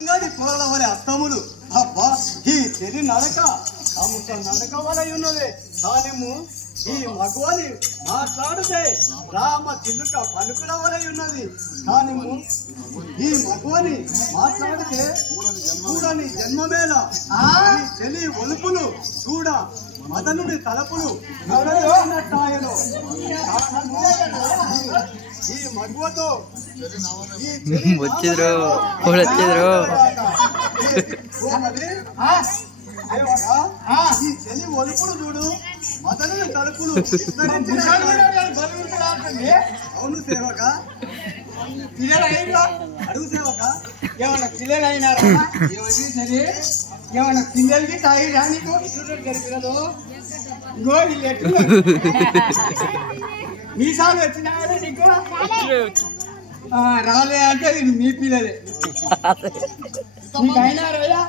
కూరల వలె అత్తములు అబ్బా ఈ చెరి నడక అముక నడక వలె ఉన్నది. కానిము ఈ మగవాని మాట్లాడితే రామ చిల్లుక పలుకుల వలె ఉన్నది. కానిము ఈ మగవాని మాట్లాడితే చూడని జన్మమేళ ఈ చెలి ఒలుపులు చూడ మదనుడి తలపులు నడయనట్టాయను. ఈ మగవతో వచ్చిದ್ರು ఈ చెలి ఒలుపులు చూడు మదనుడి తలుపులు. అవును సేవక, అడుగు సేవక. ఏమన్నా పిల్లలు అయినారా? సరే ఏమన్నా పిల్లలకి తాగిరా నీకు గడిపినదు గోడి మీసాలు వచ్చినాడు నీకు రాలే అంటే మీ పిల్లలే నీకు అయినారా?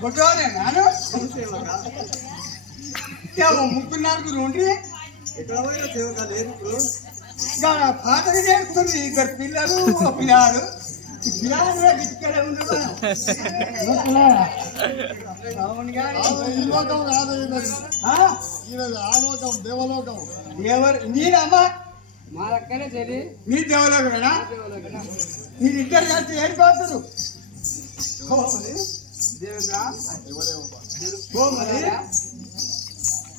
కొట్టోనే నాను ముగ్గురు నలుగురు ఉండి ఎక్కడ పోయినా సేవక లేదు. ఇప్పుడు పాటలు నేర్పుతుంది ఇద్దరు పిల్లలు పిల్లాడు పిల్లాడు ఇక్కడే ఉండదు. మీరమ్మా మా దగ్గరే సరే మీ దేవలోకమేనా? మీరిద్దరు కలిసి ఏడుకోవద్దు.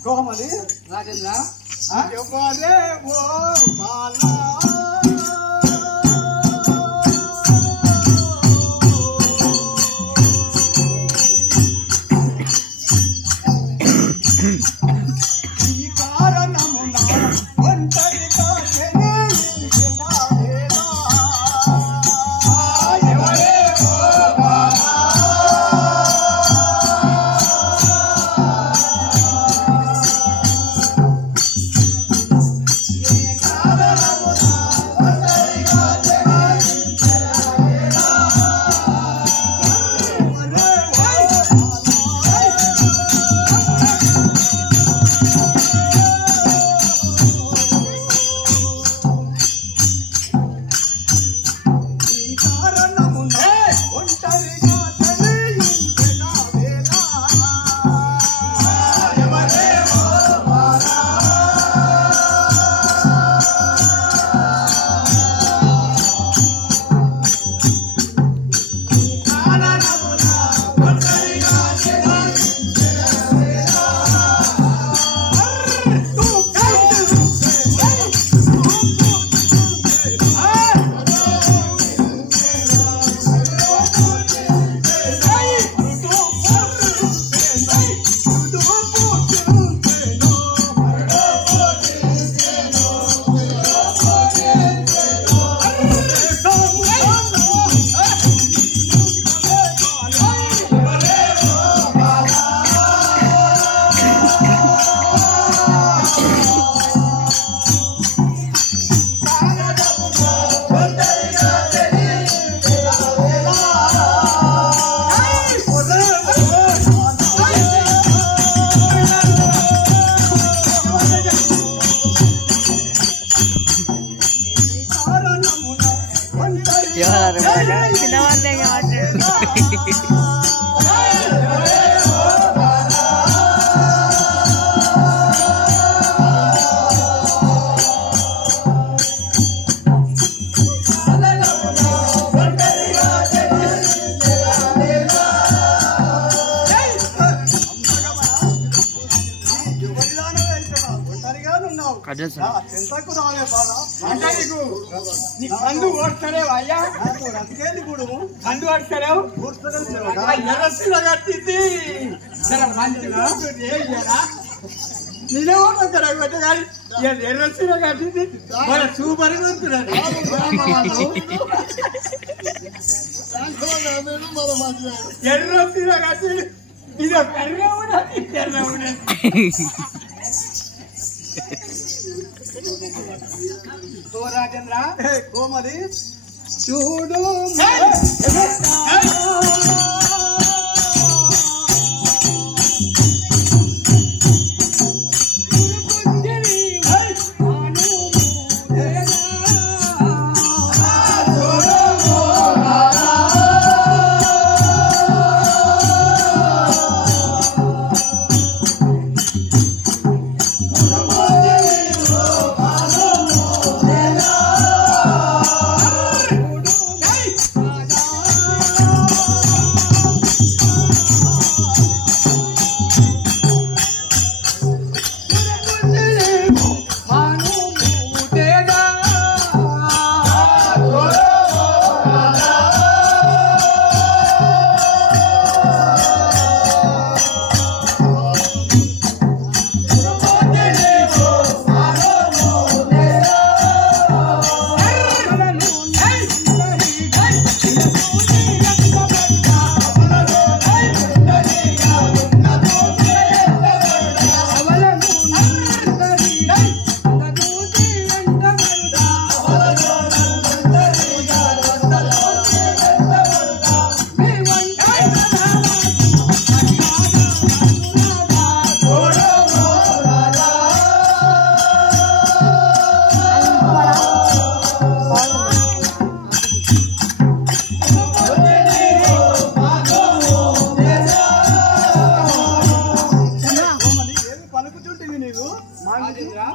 కోమలి రాజేంద్ర ఎవరే ఓ బాలా కండు ఓడతారేవు అయ్యా కండు ఓడతారేవు ఎర్రసిలో కట్టింది నిలవడ కానీ ఎర్రసిలో కట్టింది మన సూపర్ ఉంటున్నాడు. ఎర్రసిలో కట్టి ఇది ఎర్ర ఉన్నది ఎర్ర ఉన్నది. రాజేంద్ర కోమలి చూడు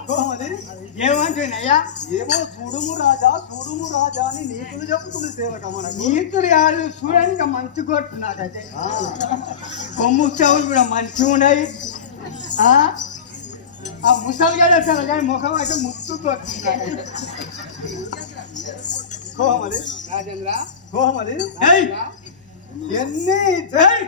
కోమలి ఏమంటున్నాయ్యా? ఏమో చూడుము రాజా అని నీతులు చెప్తుంది సేవక మనకు. నీతులు కాదు, చూడడానికి మంచి కొట్టు నాకైతే. కొమ్ము చెవులు కూడా మంచిగా ఉన్నాయి. ఆ ముసలి గడ సరే కానీ ముఖం అయితే ముత్తు కొట్టున్నాయి. కోమలి రాజేంద్ర కోమలి ఏయ్! ఎన్ని ఏయ్!